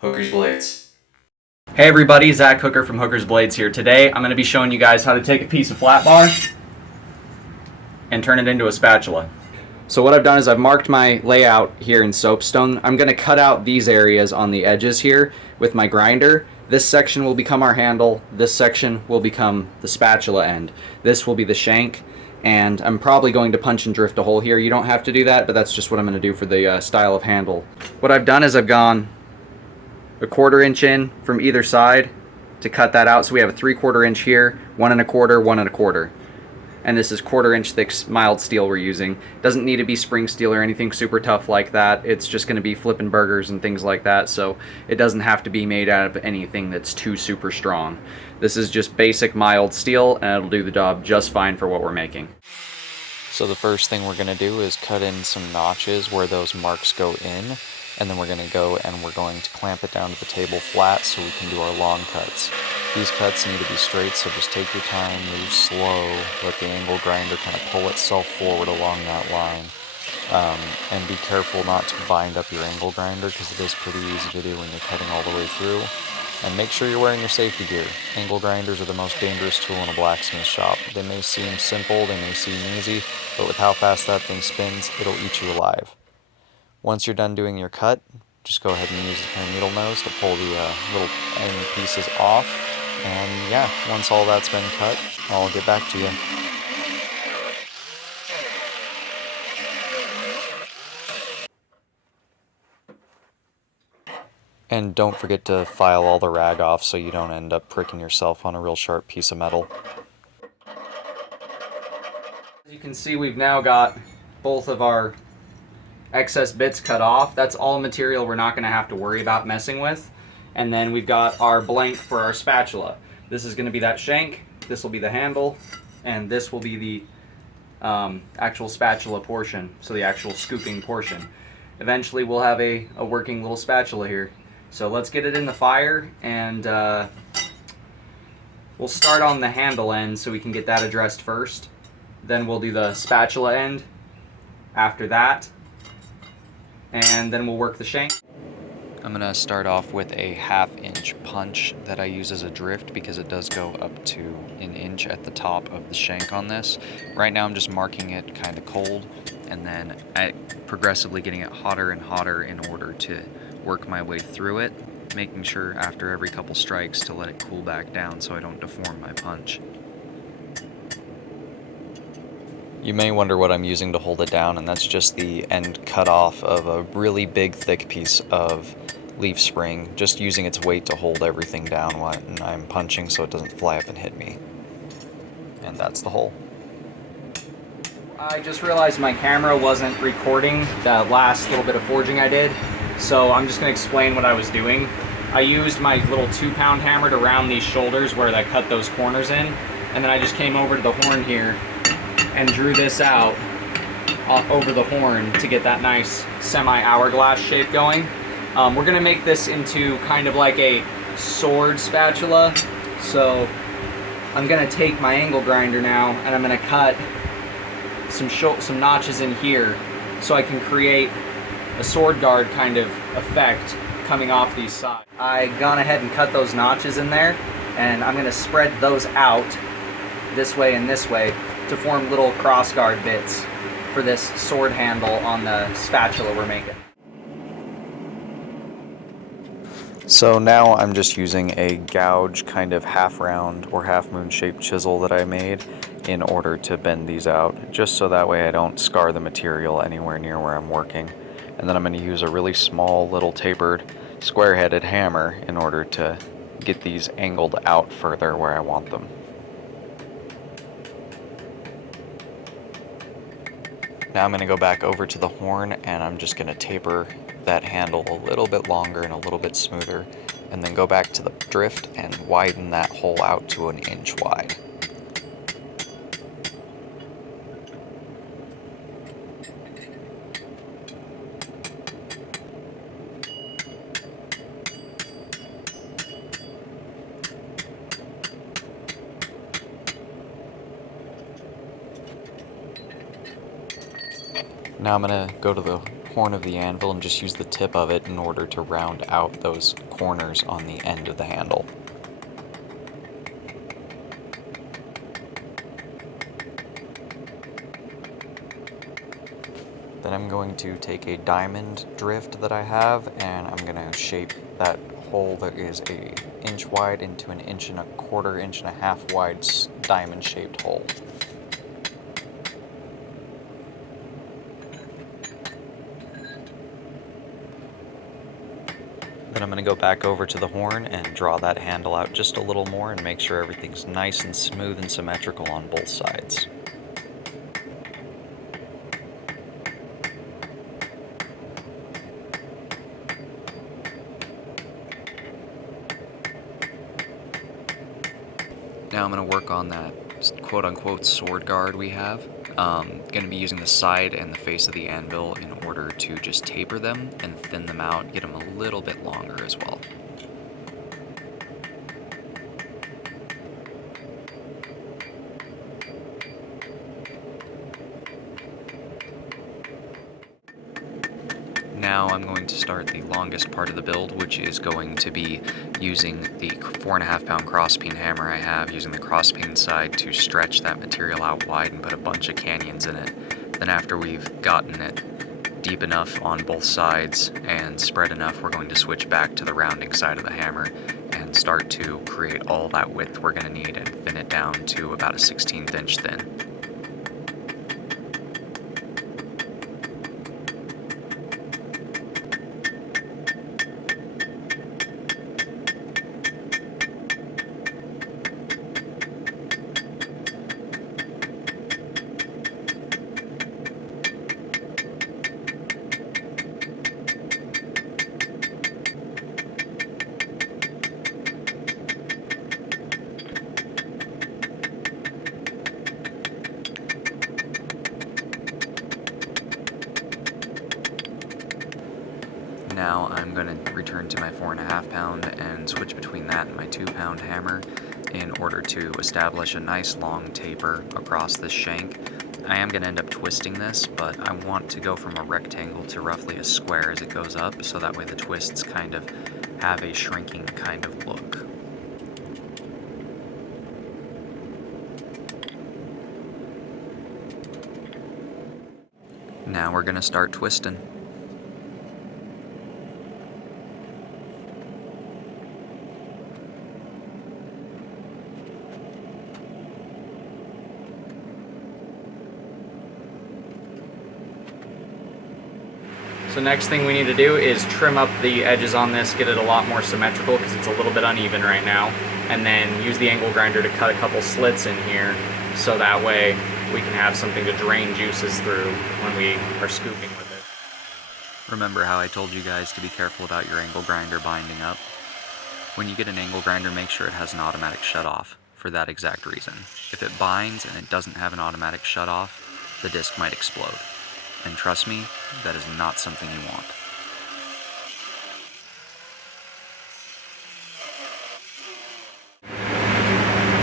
Hooker's Blades. Hey everybody, Zach Hooker from Hooker's Blades here. Today I'm going to be showing you guys how to take a piece of flat bar and turn it into a spatula. So what I've done is I've marked my layout here in soapstone. I'm going to cut out these areas on the edges here with my grinder. This section will become our handle, this section will become the spatula end. This will be the shank, and I'm probably going to punch and drift a hole here. You don't have to do that, but that's just what I'm going to do for the style of handle. What I've done is I've gone a 1/4 inch in from either side to cut that out. So we have a 3/4 inch here, 1 1/4, 1 1/4. And this is 1/4 inch thick mild steel we're using. Doesn't need to be spring steel or anything super tough like that. It's just going to be flipping burgers and things like that, so it doesn't have to be made out of anything that's too super strong. This is just basic mild steel, and it'll do the job just fine for what we're making. So the first thing we're going to do is cut in some notches where those marks go in, and then we're going to go and we're going to clamp it down to the table flat so we can do our long cuts. These cuts need to be straight, so just take your time, move slow, let the angle grinder kind of pull itself forward along that line. And be careful not to bind up your angle grinder because it is pretty easy to do when you're cutting all the way through. And make sure you're wearing your safety gear. Angle grinders are the most dangerous tool in a blacksmith shop. They may seem simple, they may seem easy, but with how fast that thing spins, it'll eat you alive. Once you're done doing your cut, just go ahead and use the kind of needle nose to pull the little end pieces off. And yeah, once all that's been cut, I'll get back to you. And don't forget to file all the rag off so you don't end up pricking yourself on a real sharp piece of metal. As you can see, we've now got both of our excess bits cut off. That's all material we're not going to have to worry about messing with. And then we've got our blank for our spatula. This is going to be that shank, this will be the handle, and this will be the actual spatula portion, so the actual scooping portion. Eventually we'll have a working little spatula here. So let's get it in the fire, and we'll start on the handle end so we can get that addressed first. Then we'll do the spatula end after that, and then we'll work the shank. I'm going to start off with a 1/2 inch punch that I use as a drift because it does go up to 1 inch at the top of the shank on this. Right now I'm just marking it kind of cold, and then progressively getting it hotter and hotter in order to work my way through it, making sure after every couple strikes to let it cool back down so I don't deform my punch. You may wonder what I'm using to hold it down, and that's just the end cut off of a really big thick piece of leaf spring, just using its weight to hold everything down when I'm punching so it doesn't fly up and hit me. And that's the hole. I just realized my camera wasn't recording the last little bit of forging I did, so I'm just going to explain what I was doing. I used my little 2-pound hammer to round these shoulders where I cut those corners in, and then I just came over to the horn here and drew this out over the horn to get that nice semi-hourglass shape going. We're going to make this into kind of like a sword spatula, so I'm going to take my angle grinder now and I'm going to cut some notches in here so I can create a sword guard kind of effect coming off these sides. I've gone ahead and cut those notches in there, and I'm going to spread those out this way and this way to form little cross guard bits for this sword handle on the spatula we're making. So now I'm just using a gouge kind of half round or half moon shaped chisel that I made in order to bend these out, just so that way I don't scar the material anywhere near where I'm working. And then I'm going to use a really small little tapered square headed hammer in order to get these angled out further where I want them. Now I'm going to go back over to the horn, and I'm just going to taper that handle a little bit longer and a little bit smoother, and then go back to the drift and widen that hole out to 1 inch wide. Now I'm going to go to the horn of the anvil and just use the tip of it in order to round out those corners on the end of the handle. Then I'm going to take a diamond drift that I have, and I'm going to shape that hole that is an inch wide into an 1.25 inch and a half wide diamond shaped hole. Then I'm going to go back over to the horn and draw that handle out just a little more and make sure everything's nice and smooth and symmetrical on both sides. Now I'm going to work on that quote-unquote sword guard we have. Going to be using the side and the face of the anvil in order to just taper them and thin them out, get them a little bit longer as well. Now I'm going to start the longest part of the build, which is going to be using the 4.5 pound crosspeen hammer I have, using the crosspeen side to stretch that material out wide and put a bunch of canyons in it. Then after we've gotten it deep enough on both sides and spread enough, we're going to switch back to the rounding side of the hammer and start to create all that width we're going to need and thin it down to about a 1/16 inch thin. Now I'm going to return to my 4.5 pound and switch between that and my 2 pound hammer in order to establish a nice long taper across this shank. I am going to end up twisting this, but I want to go from a rectangle to roughly a square as it goes up, so that way the twists kind of have a shrinking kind of look. Now we're going to start twisting. So next thing we need to do is trim up the edges on this, get it a lot more symmetrical because it's a little bit uneven right now, and then use the angle grinder to cut a couple slits in here so that way we can have something to drain juices through when we are scooping with it. Remember how I told you guys to be careful about your angle grinder binding up? When you get an angle grinder, make sure it has an automatic shut-off for that exact reason. If it binds and it doesn't have an automatic shut-off, the disc might explode. And trust me, that is not something you want.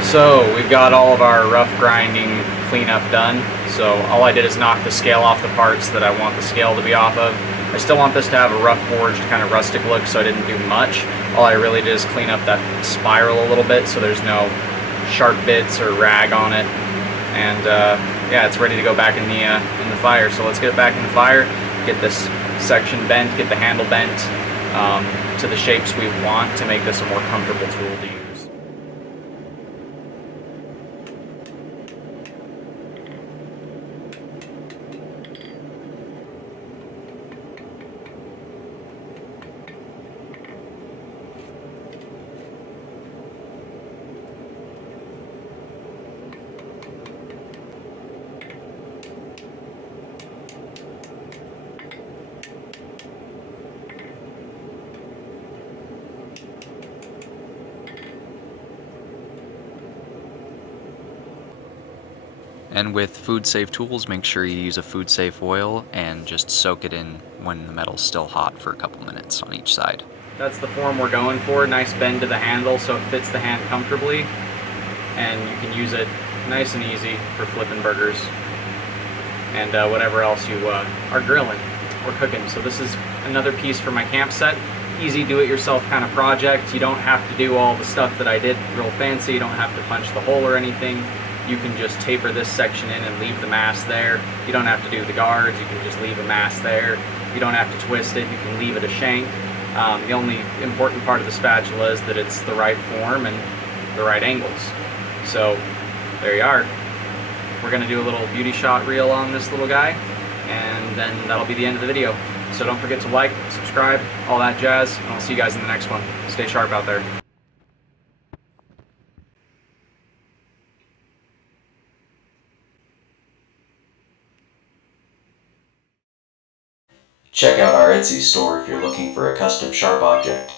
So we've got all of our rough grinding cleanup done. So all I did is knock the scale off the parts that I want the scale to be off of. I still want this to have a rough forged kind of rustic look, so I didn't do much. All I really did is clean up that spiral a little bit so there's no sharp bits or rag on it. And yeah, it's ready to go back in the fire. So let's get it back in the fire, get this section bent, get the handle bent to the shapes we want to make this a more comfortable tool to use. And with food-safe tools, make sure you use a food-safe oil and just soak it in when the metal's still hot for a couple minutes on each side. That's the form we're going for. Nice bend to the handle so it fits the hand comfortably, and you can use it nice and easy for flipping burgers and whatever else you are grilling. we're cooking. So this is another piece for my camp set. Easy do-it-yourself kind of project. You don't have to do all the stuff that I did real fancy. You don't have to punch the hole or anything. You can just taper this section in and leave the mast there. You don't have to do the guards. You can just leave a mast there. You don't have to twist it. You can leave it a shank. The only important part of the spatula is that it's the right form and the right angles. So there you are. We're going to do a little beauty shot reel on this little guy, and then that'll be the end of the video. So don't forget to like, subscribe, all that jazz, and I'll see you guys in the next one. Stay sharp out there. Check out our Etsy store if you're looking for a custom sharp object.